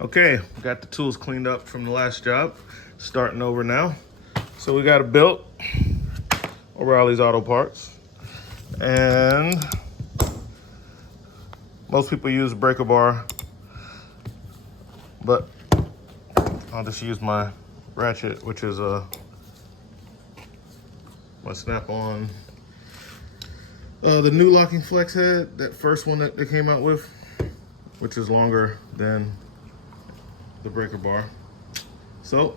Okay, got the tools cleaned up from the last job. Starting over now. So we got a belt over all these auto parts. And most people use a breaker bar, but I'll just use my ratchet, which is my snap-on. The new locking flex head, that first one that they came out with, which is longer than the breaker bar. So,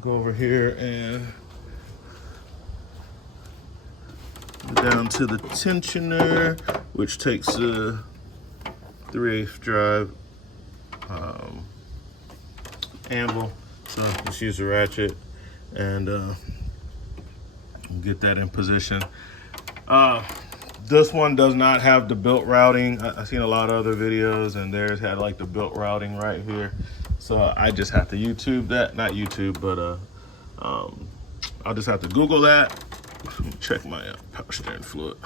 go over here and go down to the tensioner, which takes a 3/8 drive anvil. So just use the ratchet and get that in position. This one does not have the built routing. I've seen a lot of other videos and theirs had like the built routing right here. So I just have to YouTube that, not YouTube, but I'll just have to Google that. Check my power steering fluid.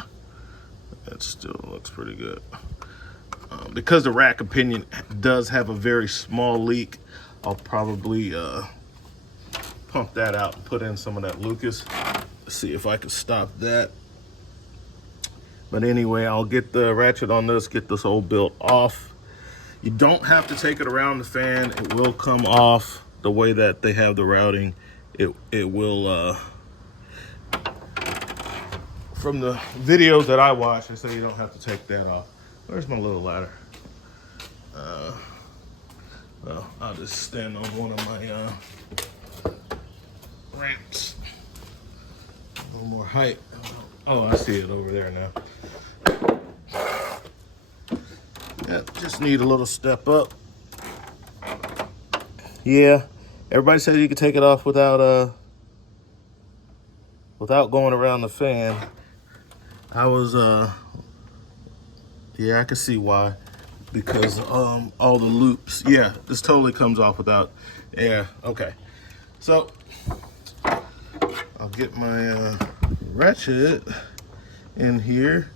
That still looks pretty good. Because the rack opinion does have a very small leak, I'll probably pump that out and put in some of that Lucas. See if I can stop that. But anyway, I'll get the ratchet on this, get this old built off. You don't have to take it around the fan. It will come off the way that they have the routing. It will, from the videos that I watch, they say you don't have to take that off. Where's my little ladder? Well, I'll just stand on one of my ramps. A little more height. Oh, I see it over there now. Yeah, just need a little step up. Yeah, everybody says you can take it off without going around the fan. I was yeah, I can see why. Because all the loops. Yeah, this totally comes off without. Yeah, okay. So I'll get my ratchet in here.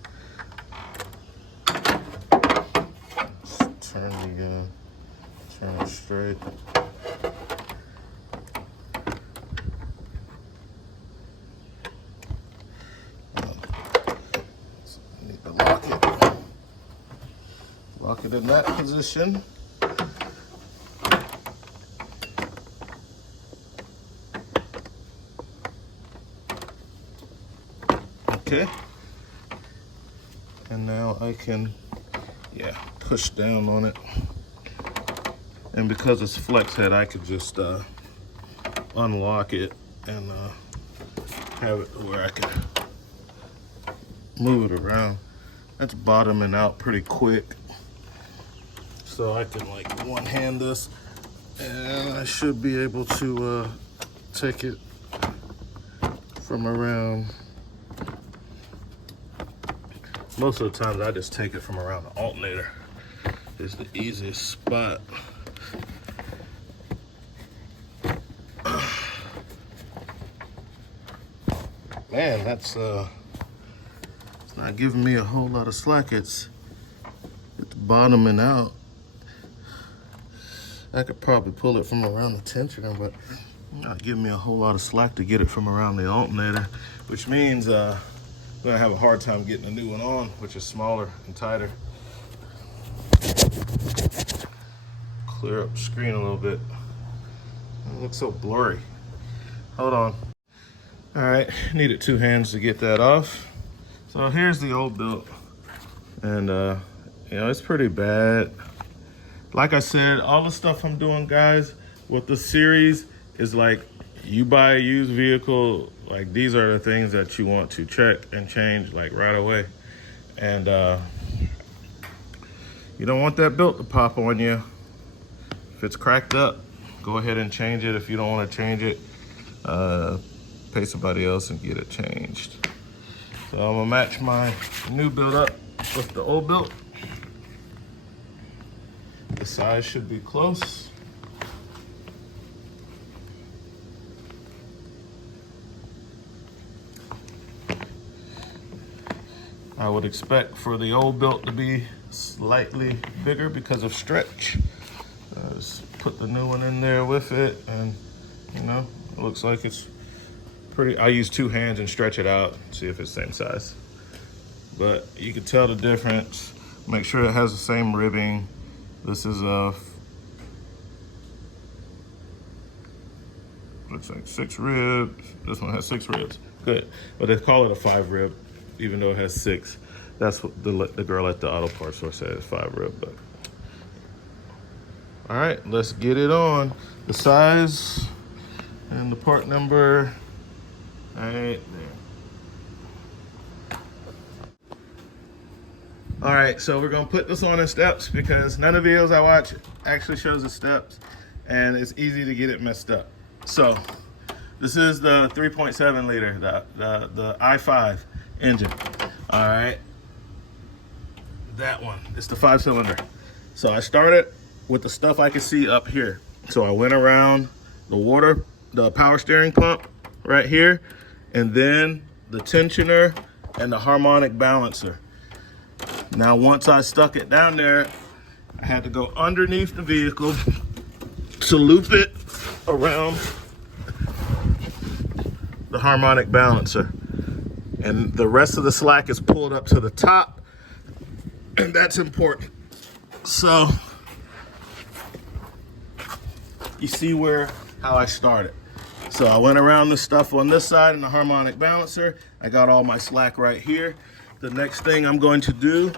Let's turn it straight. Need to lock it. Lock it in that position. Okay. And now I can, yeah, push down on it. And because it's flex head, I could just unlock it and have it where I can move it around. That's bottoming out pretty quick. So I can like one hand this and I should be able to take it from around. Most of the times I just take it from around the alternator. It's the easiest spot. Man, that's it's not giving me a whole lot of slack. It's bottoming out. I could probably pull it from around the tensioner, but not giving me a whole lot of slack to get it from around the alternator, which means I'm gonna have a hard time getting a new one on, which is smaller and tighter. Clear up the screen a little bit. It looks so blurry. Hold on. All right, needed two hands to get that off. So here's the old build, and you know, it's pretty bad. Like I said, all the stuff I'm doing, guys, with the series is like, you buy a used vehicle, like these are the things that you want to check and change like right away. And you don't want that belt to pop on you. If it's cracked up, go ahead and change it. If you don't want to change it, pay somebody else and get it changed. So I'm gonna match my new build up with the old build. The size should be close. I would expect for the old build to be slightly bigger because of stretch. Just put the new one in there with it, and you know, it looks like it's pretty. I use 2 hands and stretch it out, see if it's the same size. But you can tell the difference. Make sure it has the same ribbing. This is a, looks like 6 ribs. This one has 6 ribs. Good, but they call it a 5 rib, even though it has 6. That's what the girl at the auto parts store said, it's 5 rib. But all right, let's get it on. The size and the part number, right there. All right, so we're gonna put this on in steps because none of the videos I watch actually shows the steps, and it's easy to get it messed up. So this is the 3.7 liter, the i5 engine. All right, that one, it's the 5-cylinder. So I started with the stuff I could see up here. So I went around the power steering pump right here, and then the tensioner and the harmonic balancer. Now, once I stuck it down there, I had to go underneath the vehicle to loop it around the harmonic balancer. And the rest of the slack is pulled up to the top, and that's important. So you see how I started. So I went around the stuff on this side and the harmonic balancer. I got all my slack right here. The next thing I'm going to do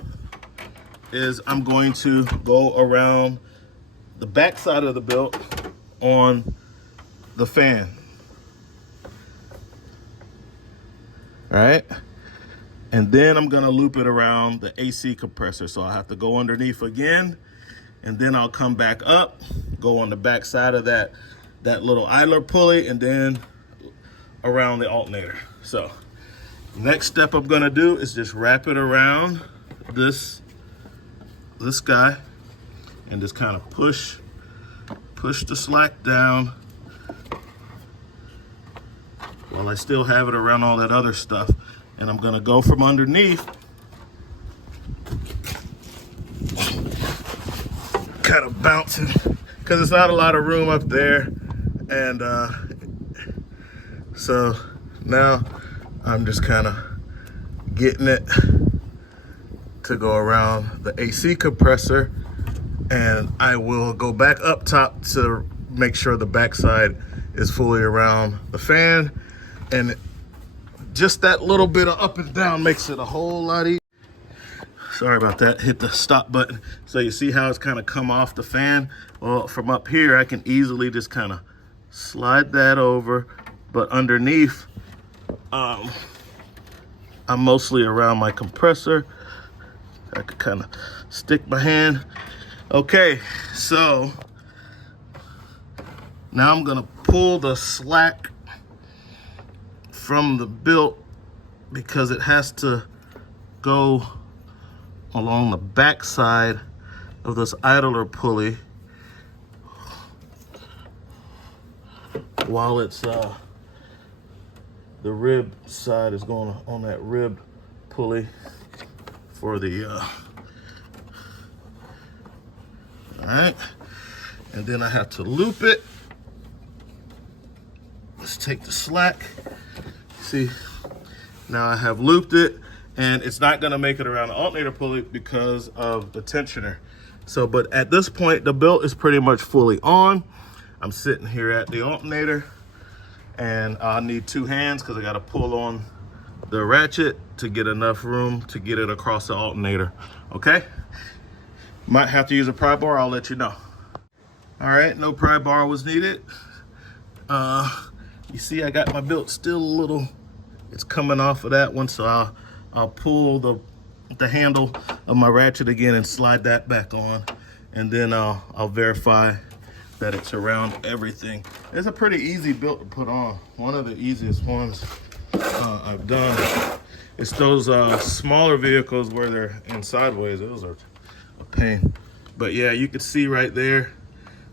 is I'm going to go around the back side of the belt on the fan. All right. And then I'm gonna loop it around the AC compressor. So I have to go underneath again, and then I'll come back up, go on the back side of that little idler pulley, and then around the alternator. So next step I'm gonna do is just wrap it around this guy and just kind of push the slack down while I still have it around all that other stuff. And I'm gonna go from underneath, kind of bouncing, because there's not a lot of room up there. And so now I'm just kind of getting it to go around the AC compressor, and I will go back up top to make sure the backside is fully around the fan. And just that little bit of up and down makes it a whole lot easier. Sorry about that, hit the stop button. So you see how it's kind of come off the fan? Well, from up here, I can easily just kind of slide that over, but underneath, I'm mostly around my compressor. I could kind of stick my hand. Okay, so now I'm gonna pull the slack from the belt because it has to go along the back side of this idler pulley while it's the rib side is going on that rib pulley for the all right, and then I have to loop it. Let's take the slack. See, now I have looped it, and it's not gonna make it around the alternator pulley because of the tensioner. So, but at this point, the belt is pretty much fully on. I'm sitting here at the alternator, and I need 2 hands because I gotta pull on the ratchet to get enough room to get it across the alternator, okay? Might have to use a pry bar, I'll let you know. All right, no pry bar was needed. You see I got my belt still a little, it's coming off of that one, so I'll pull the handle of my ratchet again and slide that back on, and then I'll verify that it's around everything. It's a pretty easy belt to put on. One of the easiest ones I've done. It's those smaller vehicles where they're in sideways. Those are a pain. But yeah, you can see right there,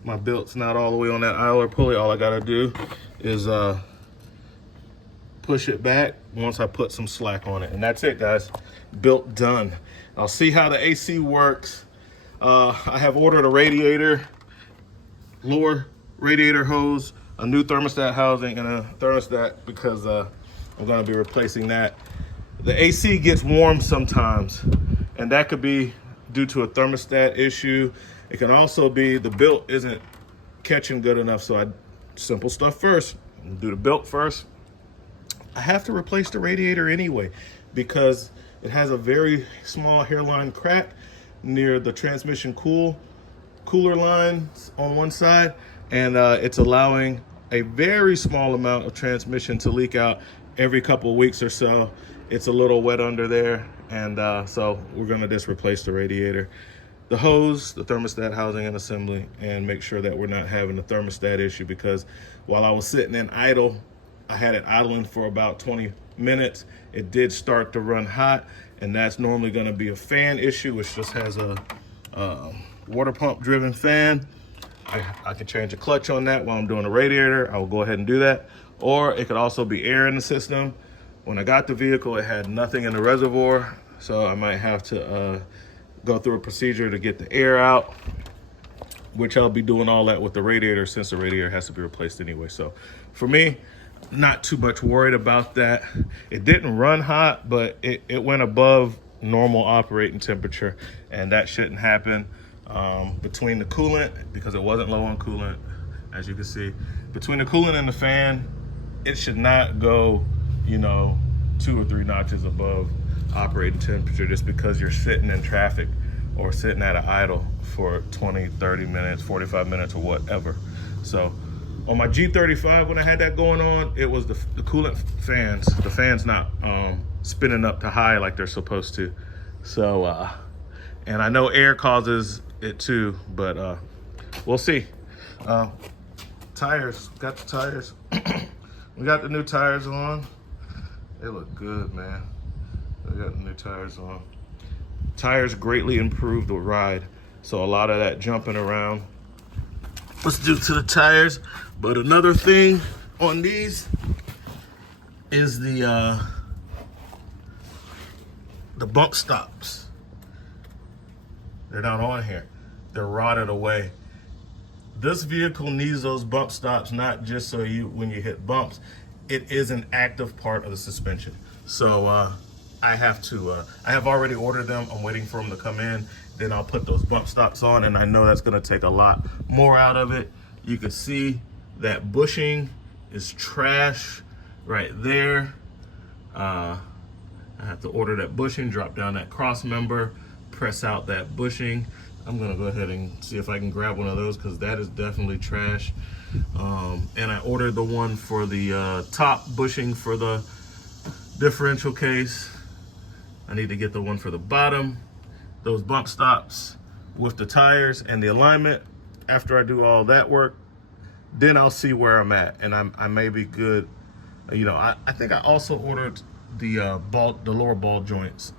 my belt's not all the way on that idler pulley. All I gotta do is push it back once I put some slack on it. And that's it, guys. Built, done. I'll see how the AC works. I have ordered a radiator, lower radiator hose, a new thermostat housing, and a thermostat because I'm gonna be replacing that. The AC gets warm sometimes, and that could be due to a thermostat issue. It can also be the built isn't catching good enough, so simple stuff first. Do the built first. I have to replace the radiator anyway because it has a very small hairline crack near the transmission cooler lines on one side, and it's allowing a very small amount of transmission to leak out every couple of weeks or so. It's a little wet under there, and so we're gonna just replace the radiator, the hose, the thermostat housing and assembly, and make sure that we're not having a thermostat issue, because while I was sitting in idle, I had it idling for about 20 minutes. It did start to run hot, and that's normally gonna be a fan issue, which just has a water pump driven fan. I can change the clutch on that while I'm doing the radiator. I will go ahead and do that. Or it could also be air in the system. When I got the vehicle, it had nothing in the reservoir, so I might have to go through a procedure to get the air out, which I'll be doing all that with the radiator since the radiator has to be replaced anyway. So for me, not too much worried about that. It didn't run hot, but it went above normal operating temperature, and that shouldn't happen. Between the coolant, because it wasn't low on coolant, as you can see, between the coolant and the fan, it should not go, 2 or 3 notches above operating temperature just because you're sitting in traffic or sitting at an idle for 20, 30 minutes, 45 minutes or whatever. So on my G35, when I had that going on, it was the coolant fans, the fans not spinning up to high like they're supposed to. So, and I know air causes it too, but we'll see. Tires, got the tires. We got the new tires on. They look good, man. We got the new tires on. Tires greatly improved the ride, so a lot of that jumping around was due to the tires. But another thing on these is the bump stops. They're not on here. They're rotted away. This vehicle needs those bump stops, not just so when you hit bumps, it is an active part of the suspension. So I have already ordered them. I'm waiting for them to come in. Then I'll put those bump stops on, and I know that's gonna take a lot more out of it. You can see that bushing is trash right there. I have to order that bushing, drop down that cross member, press out that bushing. I'm gonna go ahead and see if I can grab one of those because that is definitely trash. And I ordered the one for the top bushing for the differential case. I need to get the one for the bottom, those bump stops with the tires and the alignment. After I do all that work, then I'll see where I'm at, and I may be good. I think I also ordered the lower ball joints,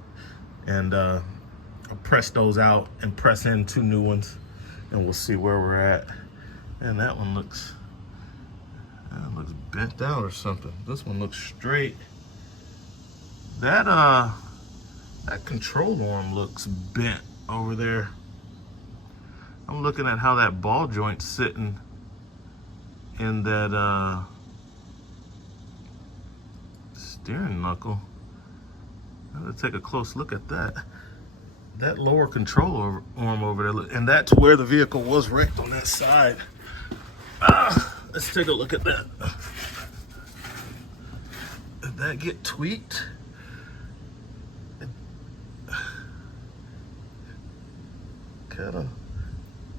and I'll press those out and press in 2 new ones, and we'll see where we're at. And that one looks bent out or something. This one looks straight. That control arm looks bent over there. I'm looking at how that ball joint's sitting in that steering knuckle. I'm gonna take a close look at that. That lower control arm over there, and that's where the vehicle was wrecked, on that side. Let's take a look at that. Did that get tweaked? Kinda,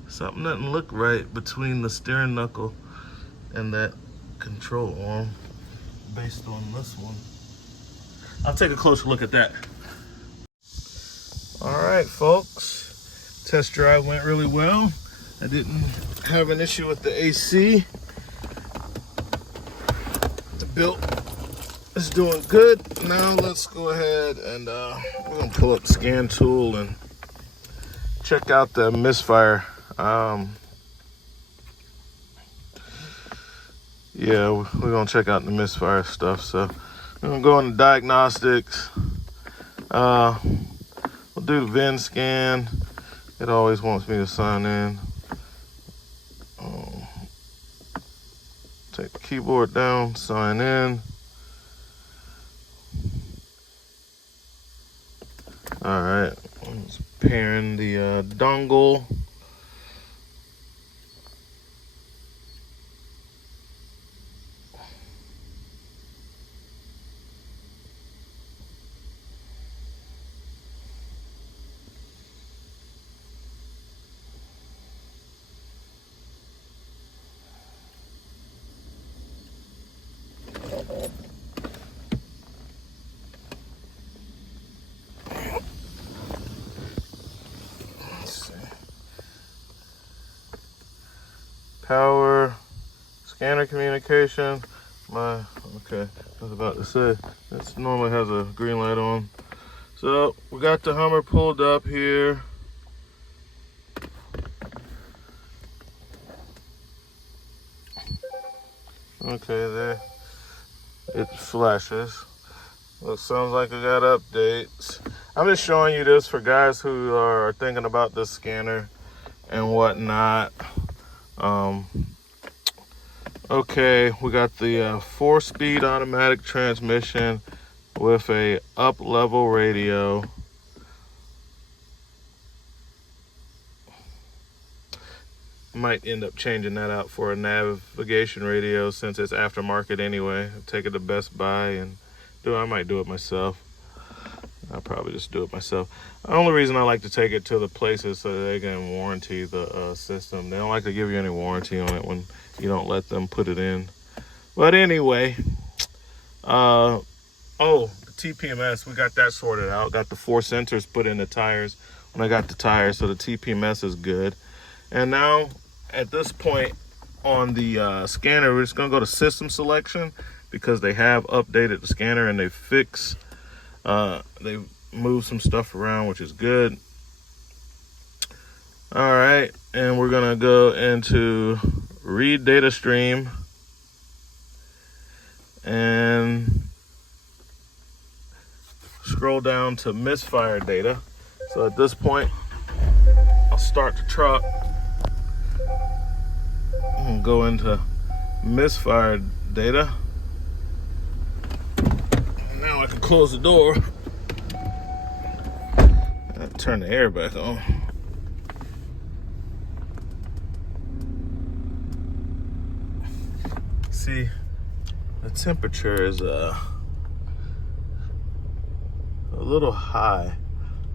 something doesn't look right between the steering knuckle and that control arm based on this one. I'll take a closer look at that. All right, folks, test drive went really well. I didn't have an issue with the AC. The build is doing good. Now let's go ahead and we're gonna pull up the scan tool and check out the misfire. Yeah, we're gonna check out the misfire stuff. So I'm gonna go into diagnostics. We'll do the VIN scan. It always wants me to sign in. Take the keyboard down, sign in. All right, let's pairing the dongle. Power, scanner communication. Okay, I was about to say, this normally has a green light on. So we got the Hummer pulled up here. Okay, there, it flashes. Well, it sounds like it got updates. I'm just showing you this for guys who are thinking about this scanner and whatnot. Okay, we got the 4-speed automatic transmission with a up-level radio. Might end up changing that out for a navigation radio since it's aftermarket anyway. I'll take it to Best Buy and I might do it myself. I'll probably just do it myself. The only reason I like to take it to the places so that they can warranty the system. They don't like to give you any warranty on it when you don't let them put it in. But anyway, the TPMS, we got that sorted out. Got the 4 sensors put in the tires when I got the tires, so the TPMS is good. And now, at this point on the scanner, we're just gonna go to system selection because they have updated the scanner and they moved some stuff around, which is good. All right, and we're gonna go into read data stream and scroll down to misfire data. So at this point, I'll start the truck and go into misfire data. And now I can close the door. Turn the air back on. See, the temperature is a little high.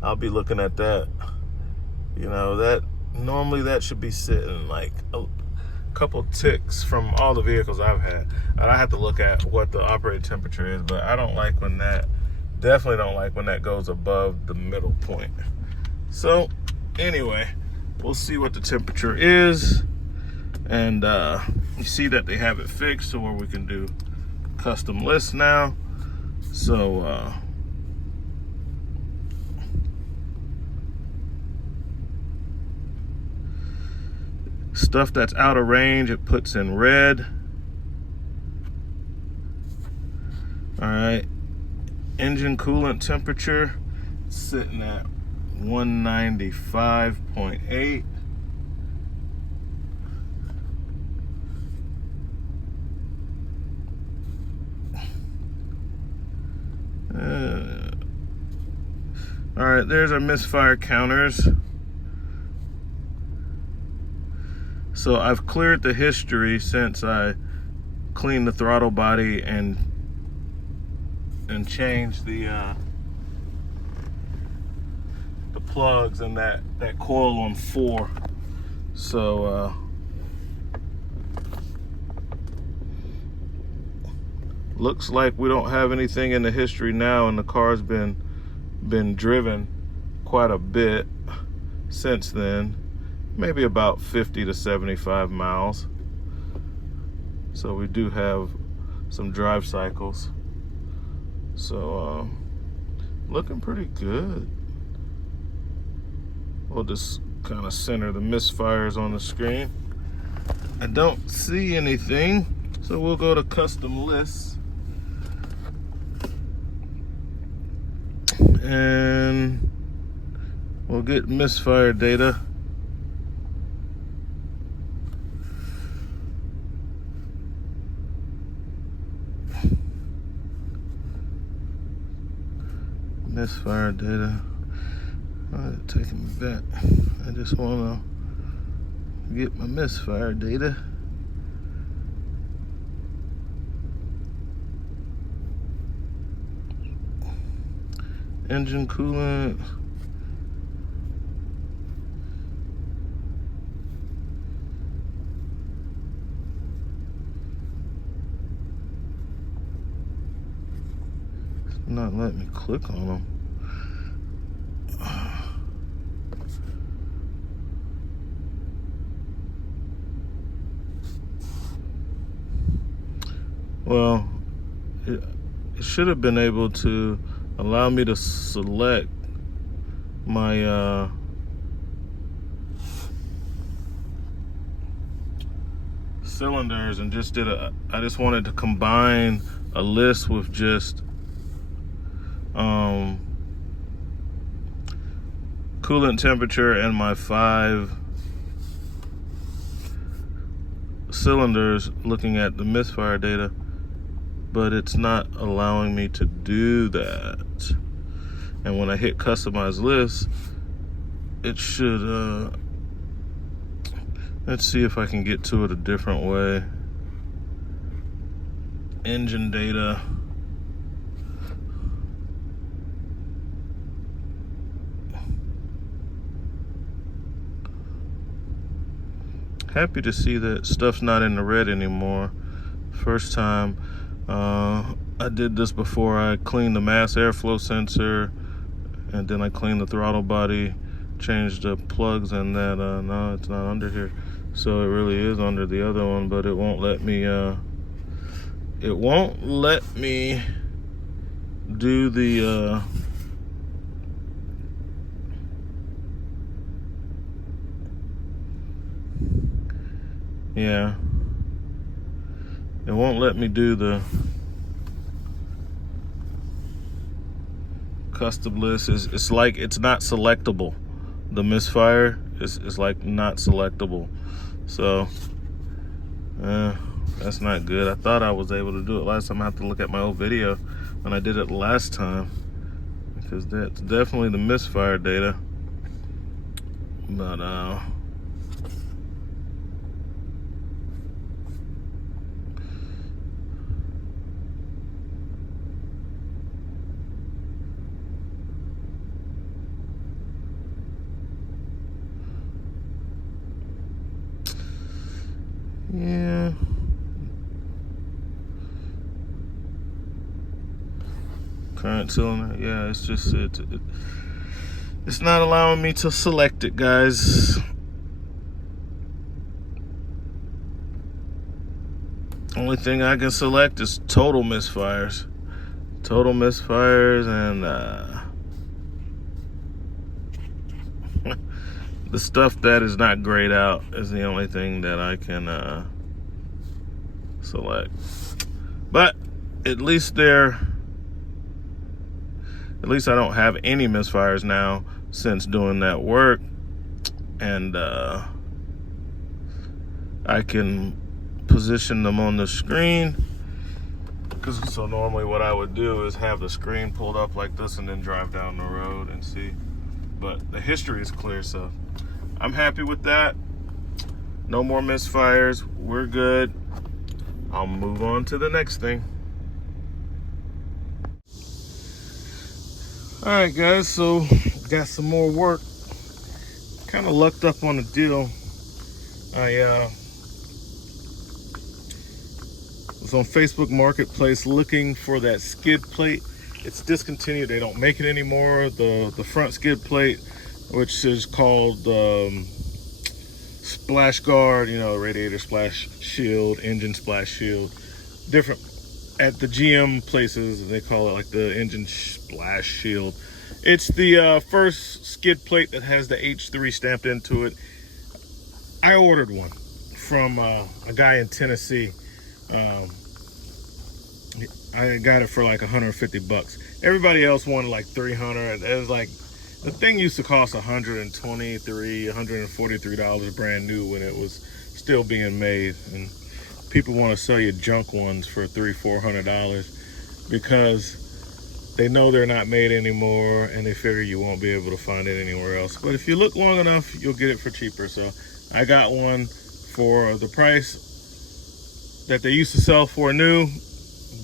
I'll be looking at that. You know, that normally that should be sitting like a couple ticks from all the vehicles I've had. And I have to look at what the operating temperature is, but I don't like when definitely don't like when that goes above the middle point. So anyway, we'll see what the temperature is, and you see that they have it fixed to where we can do custom lists now. So stuff that's out of range, it puts in red. All right, engine coolant temperature sitting at 195.8. All right, there's our misfire counters. So I've cleared the history since I cleaned the throttle body and changed the plugs and that coil on 4. So looks like we don't have anything in the history now, and the car's been driven quite a bit since then, maybe about 50 to 75 miles. So we do have some drive cycles. So looking pretty good. We'll just kind of center the misfires on the screen. I don't see anything, so we'll go to custom lists. and we'll get misfire data. Misfire data. It's taking me back. I just want to get my misfire data. Engine coolant. It's not letting me click on them. Well, it should have been able to allow me to select my cylinders, and just I just wanted to combine a list with just coolant temperature and my 5 cylinders, looking at the misfire data, but it's not allowing me to do that. And when I hit customize list, it should let's see if I can get to it a different way. Engine data. Happy to see that stuff's not in the red anymore. First time I did this before. I cleaned the mass airflow sensor, and then I cleaned the throttle body, changed the plugs, and that no, it's not under here. So it really is under the other one, but it won't let me do the yeah, it won't let me do the custom list. It's like it's not selectable. The misfire is like not selectable. So that's not good. I thought I was able to do it last time. I have to look at my old video when I did it last time, because that's definitely the misfire data. But yeah. Current cylinder, yeah, it's just it's not allowing me to select it, guys. Only thing I can select is total misfires. Total misfires, and the stuff that is not grayed out is the only thing that I can select. But at least I don't have any misfires now since doing that work, and I can position them on the screen. So normally what I would do is have the screen pulled up like this and then drive down the road and see. But the history is clear, so I'm happy with that. No more misfires. We're good. I'll move on to the next thing. All right, guys, so got some more work. Kind of lucked up on a deal. I was on Facebook Marketplace looking for that skid plate. It's discontinued. They don't make it anymore. The front skid plate, which is called splash guard, you know, radiator splash shield, engine splash shield. Different at the GM places, they call it like the engine splash shield. It's the first skid plate that has the H3 stamped into it. I ordered one from a guy in Tennessee. I got it for like 150 bucks. Everybody else wanted like 300. It was like, the thing used to cost $123, $143 brand new when it was still being made. And people want to sell you junk ones for $300-400 because they know they're not made anymore, and they figure you won't be able to find it anywhere else. But if you look long enough, you'll get it for cheaper. So I got one for the price that they used to sell for new,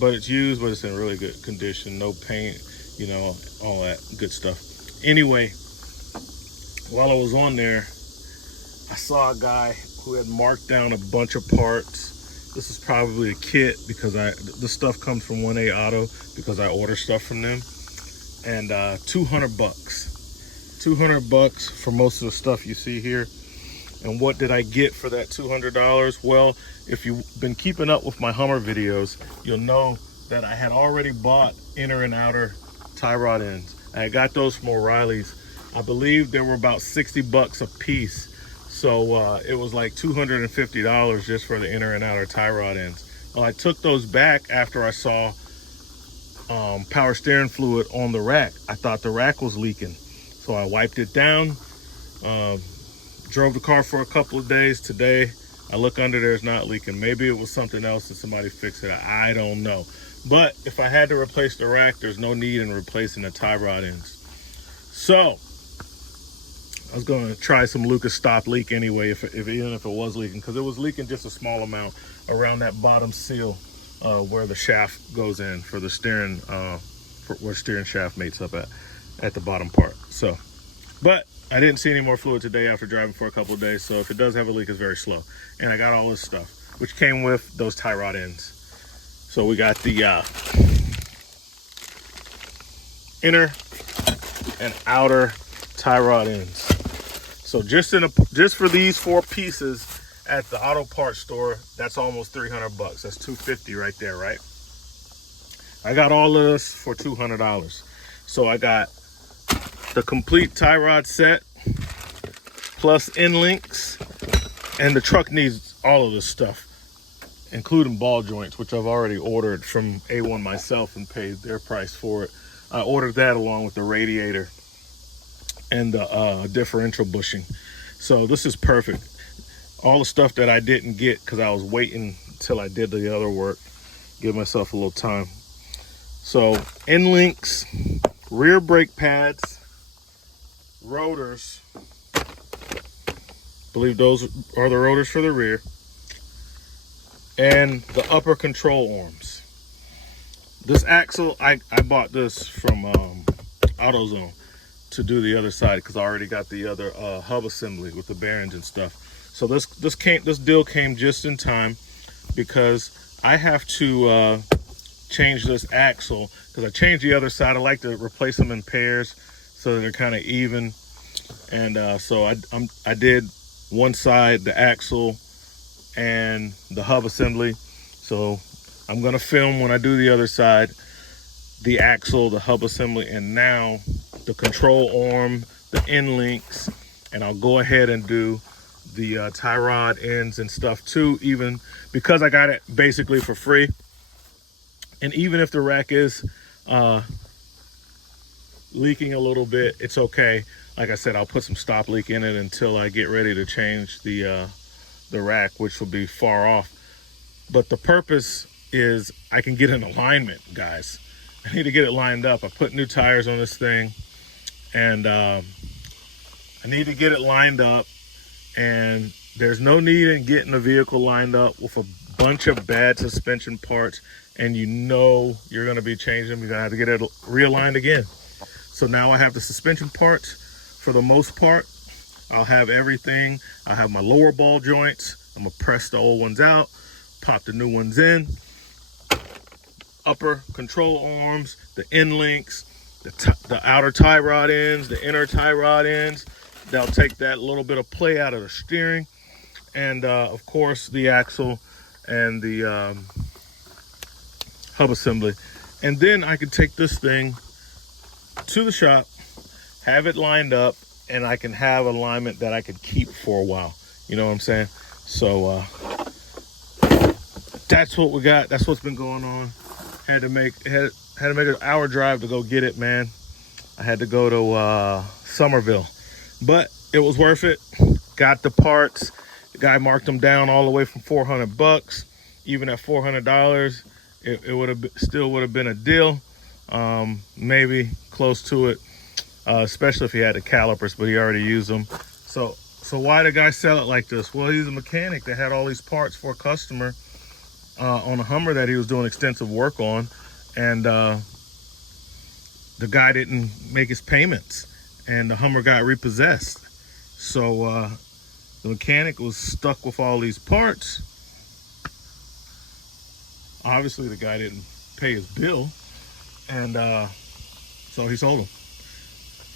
but it's used, but it's in really good condition. No paint, you know, all that good stuff. Anyway, while I was on there, I saw a guy who had marked down a bunch of parts. This is probably a kit because the stuff comes from 1A Auto because I order stuff from them. And 200 bucks. 200 bucks for most of the stuff you see here. And what did I get for that $200? Well, if you've been keeping up with my Hummer videos, you'll know that I had already bought inner and outer tie rod ends. I got those from O'Reilly's. I believe they were about 60 bucks a piece. So it was like $250 just for the inner and outer tie rod ends. Well, I took those back after I saw power steering fluid on the rack. I thought the rack was leaking. So I wiped it down, drove the car for a couple of days. Today, I look under there, it's not leaking. Maybe it was something else and somebody fixed it. I don't know. But if I had to replace the rack, there's no need in replacing the tie rod ends. So I was going to try some Lucas stop leak anyway, even if it was leaking, because it was leaking just a small amount around that bottom seal where the shaft goes in for the steering, where steering shaft mates up at the bottom part. So, but I didn't see any more fluid today after driving for a couple of days. So if it does have a leak, it's very slow. And I got all this stuff, which came with those tie rod ends. So we got the inner and outer tie rod ends. So just for these 4 pieces at the auto parts store, that's almost 300 bucks. That's 250 right there, right? I got all of this for $200. So I got the complete tie rod set plus end links, and the truck needs all of this stuff, including ball joints, which I've already ordered from A1 myself and paid their price for it. I ordered that along with the radiator and the differential bushing. So this is perfect. All the stuff that I didn't get because I was waiting till I did the other work, give myself a little time. So end links, rear brake pads, rotors, believe those are the rotors for the rear, and the upper control arms. This axle, I bought this from AWSOME to do the other side because I already got the other hub assembly with the bearings and stuff. So this deal came just in time because I have to change this axle because I changed the other side. I like to replace them in pairs so that they're kind of even. And so I did one side, the axle and the hub assembly. So I'm gonna film when I do the other side, the axle, the hub assembly, and now the control arm, the end links, and I'll go ahead and do the tie rod ends and stuff too, even because I got it basically for free. And even if the rack is leaking a little bit, it's okay. Like I said, I'll put some stop leak in it until I get ready to change the rack, which will be far off. But the purpose is I can get in alignment, guys. I need to get it lined up. I put new tires on this thing, and I need to get it lined up. And there's no need in getting the vehicle lined up with a bunch of bad suspension parts, and you know you're going to be changing them. You're going to have to get it realigned again. So now I have the suspension parts for the most part. I'll have everything. I'll have my lower ball joints. I'm going to press the old ones out, pop the new ones in. Upper control arms, the end links, the outer tie rod ends, the inner tie rod ends. They'll take that little bit of play out of the steering. And of course the axle and the hub assembly. And then I can take this thing to the shop, have it lined up, and I can have alignment that I can keep for a while. You know what I'm saying? So that's what we got. That's what's been going on. Had to make an hour drive to go get it, man. I had to go to Somerville, but it was worth it. Got the parts. The guy marked them down all the way from $400. Even at $400, it would have still would have been a deal. Maybe close to it, especially if he had the calipers, but he already used them. So why the guy sell it like this? Well, he's a mechanic that had all these parts for a customer on a Hummer that he was doing extensive work on, and the guy didn't make his payments, and the Hummer got repossessed. So the mechanic was stuck with all these parts. Obviously, the guy didn't pay his bill, and so he sold them.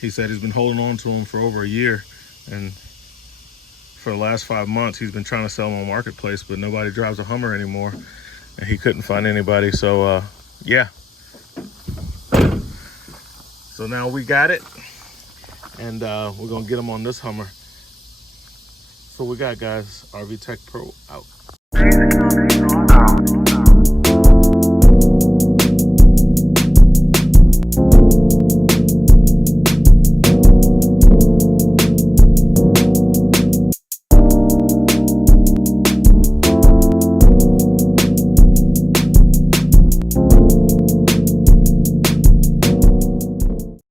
He said he's been holding on to them for over a year, and for the last 5 months, he's been trying to sell them on Marketplace, but nobody drives a Hummer anymore, and he couldn't find anybody. So yeah. So now we got it, and we're gonna get them on this Hummer. So we got, guys, RV Tech Pro out.